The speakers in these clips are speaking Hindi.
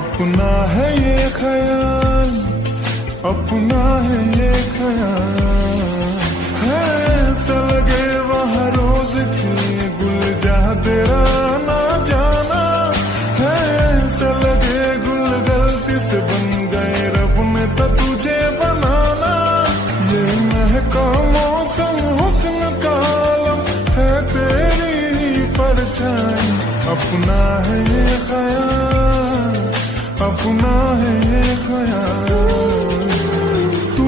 अपना है ये ख्याल, अपना है ये ख्याल, है ऐसा लगे वहाँ रोज की गुल जहाँ तेरा ना जाना, है ऐसा लगे गुल गलती से बन गए रब ने तो तुझे बनाना। ये महका मौसम हुस्न का आलम है तेरी ही परछाई, अपना है ये ख्याल, अपना है ये ख्याल। तू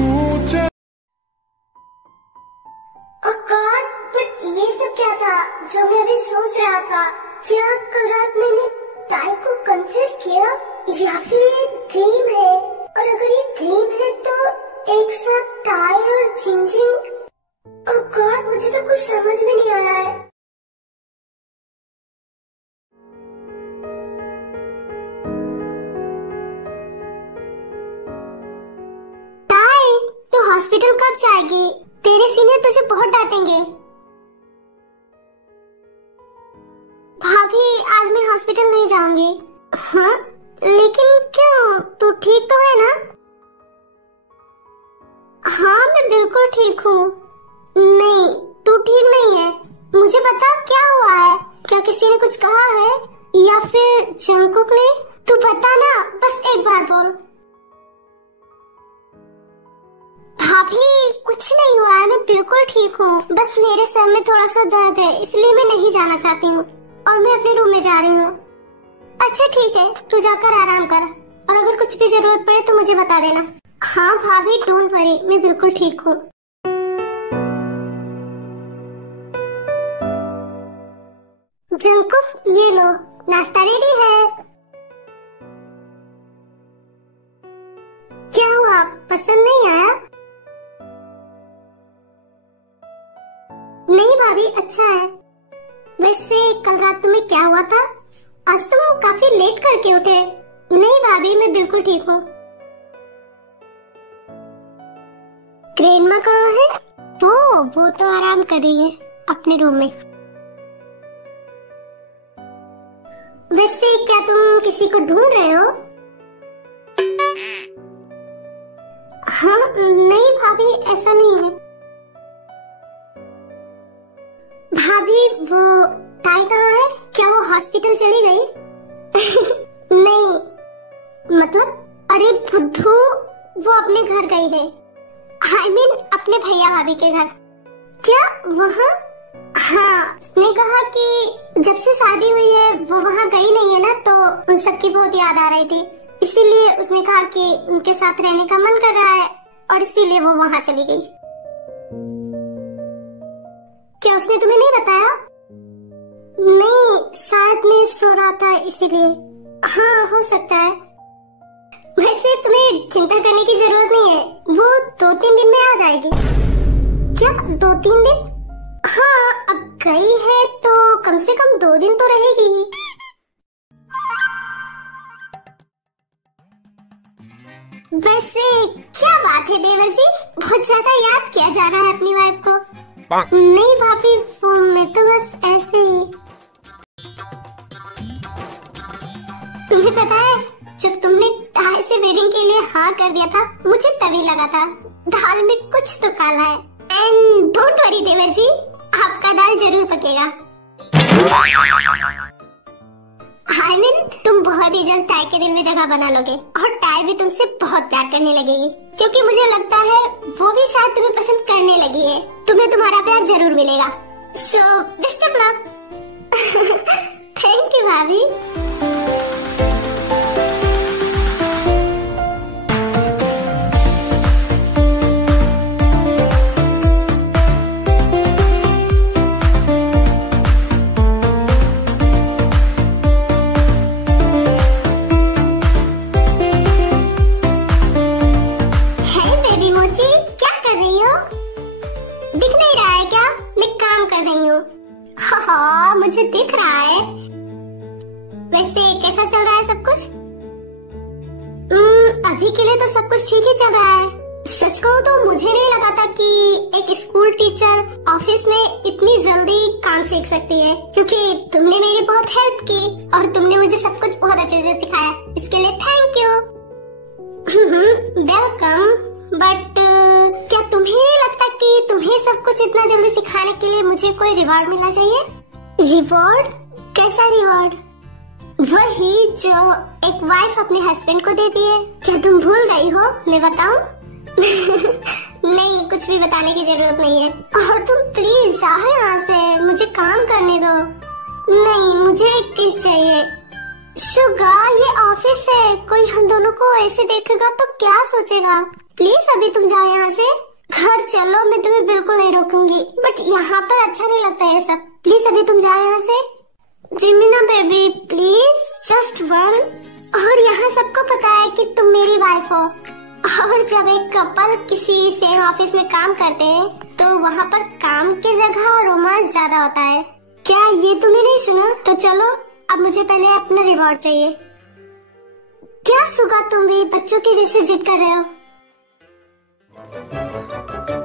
Oh God, but ये सब क्या था जो मैं अभी सोच रहा था? क्या कल रात मैंने टाई को कन्फ्यूज किया या फिर ये ड्रीम है? और अगर ये ड्रीम है तो एक साथ टाई और जिंजिंग। Oh God, मुझे तो कुछ समझ में नहीं आ रहा है। तो हॉस्पिटल कब जाएगी? तेरे सीनियर तुझे बहुत डांटेंगे। भाभी आज मैं हॉस्पिटल नहीं जाऊंगी। हाँ? लेकिन क्यों? तू ठीक तो है ना? हाँ मैं बिल्कुल ठीक हूँ। नहीं तू ठीक नहीं है। मुझे बता क्या हुआ है? क्या किसी ने कुछ कहा है या फिर जंगकुक ने? तू बता ना, बस एक बार बोल। भाभी कुछ नहीं हुआ है, मैं बिल्कुल ठीक हूँ। बस मेरे सर में थोड़ा सा दर्द है, इसलिए मैं नहीं जाना चाहती हूँ और मैं अपने रूम में जा रही हूँ। अच्छा ठीक है, तू जाकर आराम कर और अगर कुछ भी जरूरत पड़े तो मुझे बता देना। हाँ भाभी डोंट वरी, मैं बिल्कुल ठीक हूँ। जंगकुक ये लो, नाश्ता रेडी है। क्या हुआ, पसंद नहीं आया? नहीं भाभी अच्छा है। वैसे कल रात तुम्हें क्या हुआ था? आज तुम काफी लेट करके उठे। नहीं भाभी मैं बिल्कुल ठीक हूँ। ग्रैंडमा कहाँ है? वो तो आराम कर रही है अपने रूम में। वैसे क्या तुम किसी को ढूंढ रहे हो? हाँ नहीं भाभी ऐसा नहीं है। भाभी वो टाई कहाँ है? क्या वो हॉस्पिटल चली गई? नहीं मतलब अरे बुद्धू वो अपने घर गई है। I mean अपने भैया भाभी के घर। क्या वहाँ? हाँ उसने कहा कि जब से शादी हुई है वो वहाँ गई नहीं है ना, तो उन सबकी बहुत याद आ रही थी, इसीलिए उसने कहा कि उनके साथ रहने का मन कर रहा है और इसीलिए वो वहाँ चली गई। क्या उसने तुम्हें नहीं बताया? नहीं शायद मैं सो रहा था इसीलिए। हाँ हो सकता है। वैसे तुम्हें चिंता करने की जरूरत नहीं है, वो 2-3 दिन में आ जाएगी। क्या 2-3 दिन? हाँ अब गई है तो कम से कम 2 दिन तो रहेगी ही। वैसे क्या बात है देवर जी, बहुत ज्यादा याद किया जा रहा है अपनी वाइफ को। नहीं भाभी वो मैं तो बस ऐसे ही। तुम्हें पता है जब तुमने टाई से वेडिंग के लिए हाँ कर दिया था, मुझे तभी लगा था दाल में कुछ तो काला है। एंड डोंट वरी देवर जी, आपका दाल जरूर पकेगा। I mean, तुम बहुत ही जल्द टाई के दिल में जगह बना लोगे और टाई भी तुमसे बहुत प्यार करने लगेगी, क्योंकि मुझे लगता है वो भी शायद तुम्हें पसंद करने लगी है। तुम्हें तुम्हारा प्यार जरूर मिलेगा। So best of luck. Thank you भाभी। हाँ मुझे दिख रहा है। वैसे कैसा चल रहा है सब कुछ? अभी के लिए तो सब कुछ ठीक ही चल रहा है, सच कहूँ तो मुझे नहीं लगा था कि एक स्कूल टीचर ऑफिस में इतनी जल्दी काम सीख सकती है, क्योंकि तुमने मेरी बहुत हेल्प की और तुमने मुझे सब कुछ बहुत अच्छे से सिखाया। इसके लिए थैंक यू। वेलकम। बट क्या तुम्हें नहीं लगता कि तुम्हें सब कुछ इतना जल्दी सिखाने के लिए मुझे कोई रिवॉर्ड मिलना चाहिए? रिवॉर्ड? कैसा रिवॉर्ड? वही जो एक वाइफ अपने हस्बैंड को देती है। क्या तुम भूल गई हो? मैं बताऊं? नहीं, कुछ भी बताने की जरूरत नहीं है। और तुम प्लीज जाओ यहाँ से, मुझे काम करने दो। नहीं, मुझे एक किस चाहिए। शुगा, ये ऑफिस है, कोई हम दोनों को ऐसे देखेगा तो क्या सोचेगा? प्लीज अभी तुम जाओ यहाँ से। घर चलो, मैं तुम्हें बिल्कुल नहीं रोकूंगी, बट यहाँ पर अच्छा नहीं लगता है सब। प्लीज अभी तुम जाओ यहाँ से। जिमिना बेबी प्लीज, जस्ट वन। और यहाँ सबको पता है कि तुम मेरी वाइफ हो, और जब एक कपल किसी सेम ऑफिस में काम करते हैं तो वहाँ पर काम की जगह रोमांस ज्यादा होता है। क्या ये तुमने नहीं सुना? तो चलो, अब मुझे पहले अपना रिवॉर्ड चाहिए। क्या सुगा, तुम भी बच्चों की जैसे जिद कर रहे हो?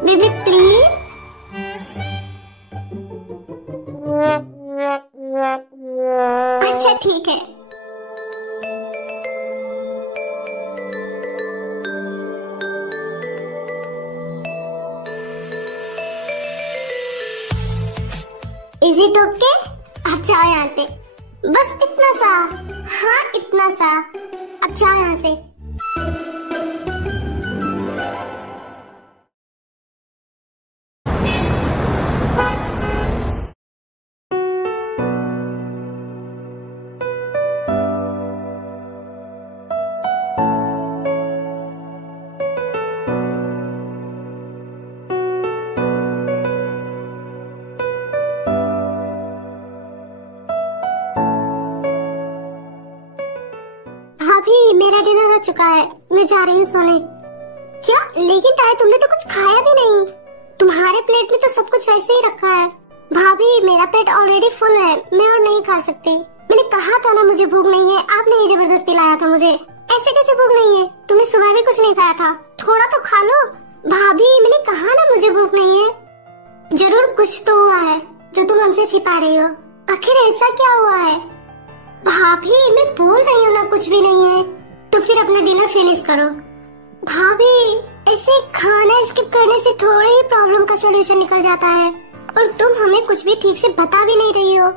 Baby please. अच्छा ठीक है। Is it okay? अब जाओ यहाँ से, बस इतना सा। हाँ इतना सा, अब जाओ यहाँ से। भाभी, मेरा डिनर हो चुका है, मैं जा रही हूँ सोने। क्या? लेकिन ताया, तुमने तो कुछ खाया भी नहीं। तुम्हारे प्लेट में तो सब कुछ वैसे ही रखा है। भाभी, मेरा पेट ऑलरेडी फुल है, मैं और नहीं खा सकती। मैंने कहा था ना मुझे भूख नहीं है, आपने ही जबरदस्ती लाया था मुझे। ऐसे कैसे भूख नहीं है? तुमने सुबह भी कुछ नहीं खाया था, थोड़ा तो खा लो। भाभी, मैंने कहा ना मुझे भूख नहीं है। जरूर कुछ तो हुआ है जो तुम हमसे छिपा रही हो। आखिर ऐसा क्या हुआ है? भाभी, मैं बोल रही हूँ ना कुछ भी नहीं है। तो फिर अपना डिनर फिनिश करो। भाभी, ऐसे खाना स्किप करने से थोड़े ही प्रॉब्लम का सलूशन निकल जाता है, और तुम हमें कुछ भी ठीक से बता भी नहीं रही हो।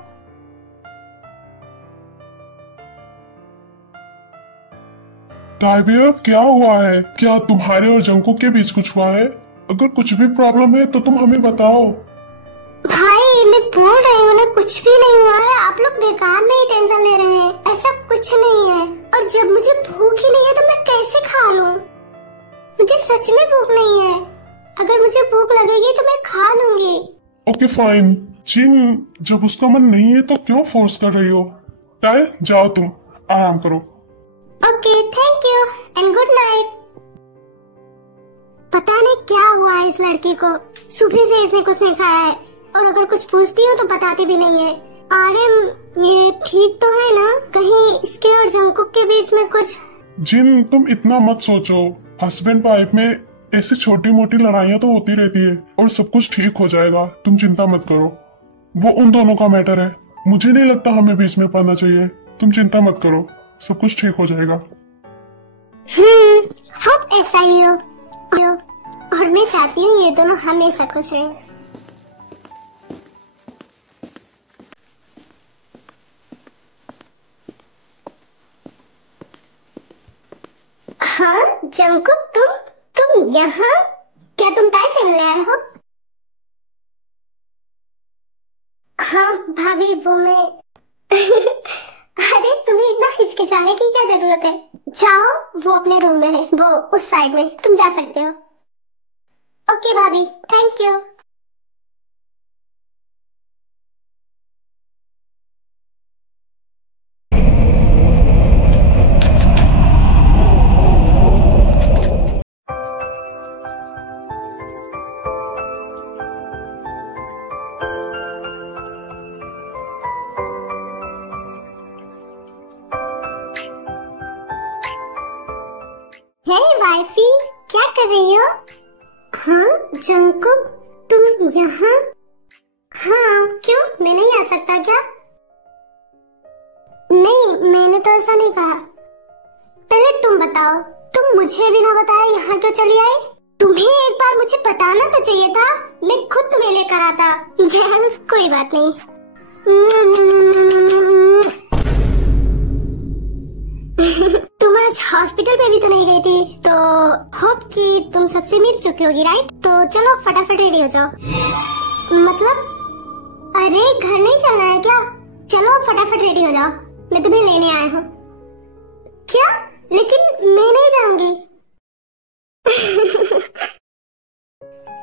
ताबिया, क्या हुआ है? क्या तुम्हारे और जंकू के बीच कुछ हुआ है? अगर कुछ भी प्रॉब्लम है तो तुम हमें बताओ। भाई, मैं बोल रही हूँ ना कुछ भी नहीं हुआ है। आप लोग बेकार में ही टेंशन ले रहे हैं, ऐसा कुछ नहीं है। और जब मुझे भूख ही नहीं है तो मैं कैसे खा लूँ? मुझे सच में भूख नहीं है। अगर मुझे भूख लगेगी तो मैं खा लूंगी। Okay fine. जिन, जब उसका मन नहीं है तो क्यों फोर्स कर रही हो? ताए, जाओ तुम आराम करो। Okay, thank you and good night. पता नहीं क्या हुआ है इस लड़की को, सुबह से इसने कुछ नहीं खाया है, और अगर कुछ पूछती हूँ तो बताती भी नहीं है। आर्यन, ये ठीक तो है ना? कहीं इसके और जंकुक के बीच में कुछ? जिन, तुम इतना मत सोचो। हस्बैंड वाइफ में ऐसी छोटी मोटी लड़ाइयाँ तो होती रहती है, और सब कुछ ठीक हो जाएगा, तुम चिंता मत करो। वो उन दोनों का मैटर है, मुझे नहीं लगता हमें बीच में पड़ना चाहिए। तुम चिंता मत करो, सब कुछ ठीक हो जाएगा। होप ऐसा ही हो। और मैं चाहती हूँ ये दोनों हमेशा खुश रहें। हाँ जंकुक, तुम यहाँ? क्या तुम ताई से मिलने आए हो? हाँ भाभी, वो मैं अरे तुम्हें इतना हिचकिचाने की क्या जरूरत है? जाओ, वो अपने रूम में है, वो उस साइड में, तुम जा सकते हो। ओके भाभी, थैंक यू। हे वाइफी, क्या कर रही हो? हाँ जंकुक, तुम यहाँ? हाँ क्यों, मैं नहीं आ सकता क्या? नहीं, मैंने तो ऐसा नहीं कहा। पहले तुम बताओ, तुम मुझे बिना बताए यहाँ क्यों चली आई? तुम्हें एक बार मुझे बताना तो चाहिए था, मैं खुद तुम्हें लेकर आता। कोई बात नहीं। तुम आज हॉस्पिटल पे भी तो नहीं गई थी, तो होप कि तुम सबसे मिल चुकी होगी, राइट? तो चलो फटाफट रेडी हो जाओ। मतलब अरे घर नहीं चलना है क्या? चलो फटाफट रेडी हो जाओ, मैं तुम्हें लेने आया हूँ। क्या? लेकिन मैं नहीं जाऊंगी।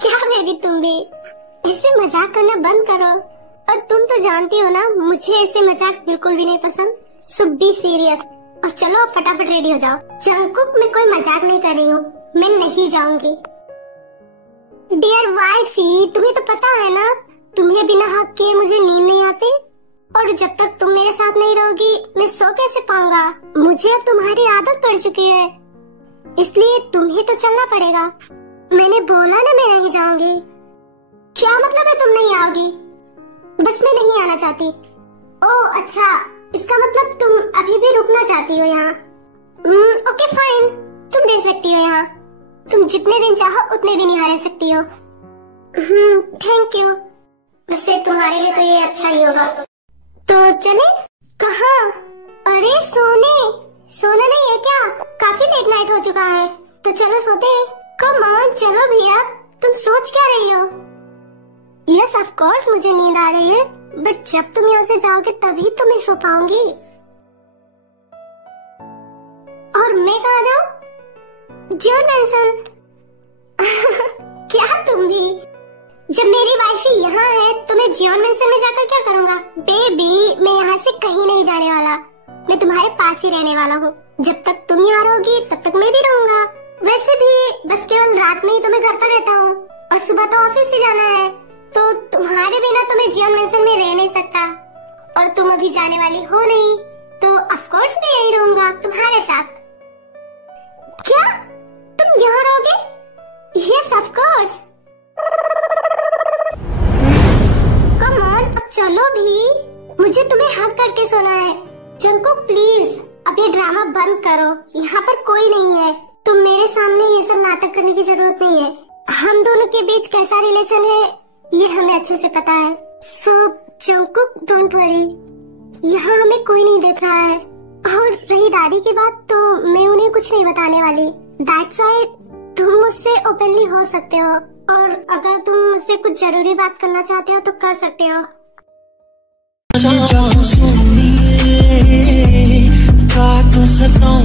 क्या बेबी, तुम भी इससे मजाक करना बंद करो। और तुम तो जानती हो ना, मुझे ऐसे मजाक बिल्कुल भी नहीं पसंद। सो बी सीरियस और चलो फटाफट रेडी हो जाओ। जंकुक, मैं कोई मजाक नहीं कर रही हूँ, मैं नहीं जाऊंगी। डियर वाइफी, तुम्हें तो पता है ना, तुम्हें बिना हक के मुझे नींद नहीं आती, और जब तक तुम मेरे साथ नहीं रहोगी मैं सो कैसे पाऊंगा? मुझे अब तुम्हारी आदत पड़ चुकी है, इसलिए तुम्हें तो चलना पड़ेगा। मैंने बोला ना मैं नहीं जाऊंगी। क्या मतलब है तुम नहीं आओगी? बस मैं नहीं आना चाहती। ओह अच्छा, इसका मतलब तुम अभी भी रुकना चाहती हो यहाँ? ओके फाइन, तुम रह सकती हो यहाँ। तुम जितने दिन चाहो उतने दिन यहाँ रह सकती हो। Thank you. वैसे तुम्हारे लिए तो ये अच्छा ही होगा। तो चले? कहाँ? अरे सोने? सोना नहीं है क्या? काफी लेट नाइट हो चुका है, तो चलो सोते हैं। कम ऑन, चलो भैया, तुम सोच क्या रही हो? यस ऑफ कोर्स मुझे नींद आ रही है, बट जब तुम यहाँ से जाओगे तभी तो मैं सो पाऊंगी। और मैं कहाँ जाऊँ? जियोन मैंसन। क्या तुम भी? जब मेरी वाइफी यहाँ है तो मैं जियोन मैंसन में जाकर क्या करूँगा? बेबी, मैं यहाँ से कहीं नहीं जाने वाला, मैं तुम्हारे पास ही रहने वाला हूँ। जब तक तुम यहाँ रहोगी तब तक मैं भी रहूंगा। वैसे भी बस केवल रात में ही तो मैं घर पर रहता हूँ, और सुबह तो ऑफिस ही जाना है, तो तुम्हारे बिना तो मैं जियोन मैंसन में रह नहीं सकता। और तुम अभी जाने वाली हो नहीं, तो ऑफ कोर्स मैं यही रहूंगा तुम्हारे साथ। क्या तुम यहाँ रहोगे? Yes of course. Come on, अब चलो भी, मुझे तुम्हें हक करके सोना है। जंकुक प्लीज, अब ये ड्रामा बंद करो, यहाँ पर कोई नहीं है। तुम मेरे सामने ये सब नाटक करने की जरूरत नहीं है। हम दोनों के बीच कैसा रिलेशन है ये हमें अच्छे से पता है। सो जंकुक डोंट वरी, यहाँ हमें कोई नहीं देख रहा है। और रही दादी की बात, तो मैं उन्हें कुछ नहीं बताने वाली। दैट्स व्हाई तुम मुझसे ओपनली हो सकते हो, और अगर तुम मुझसे कुछ जरूरी बात करना चाहते हो तो कर सकते हो। सताऊं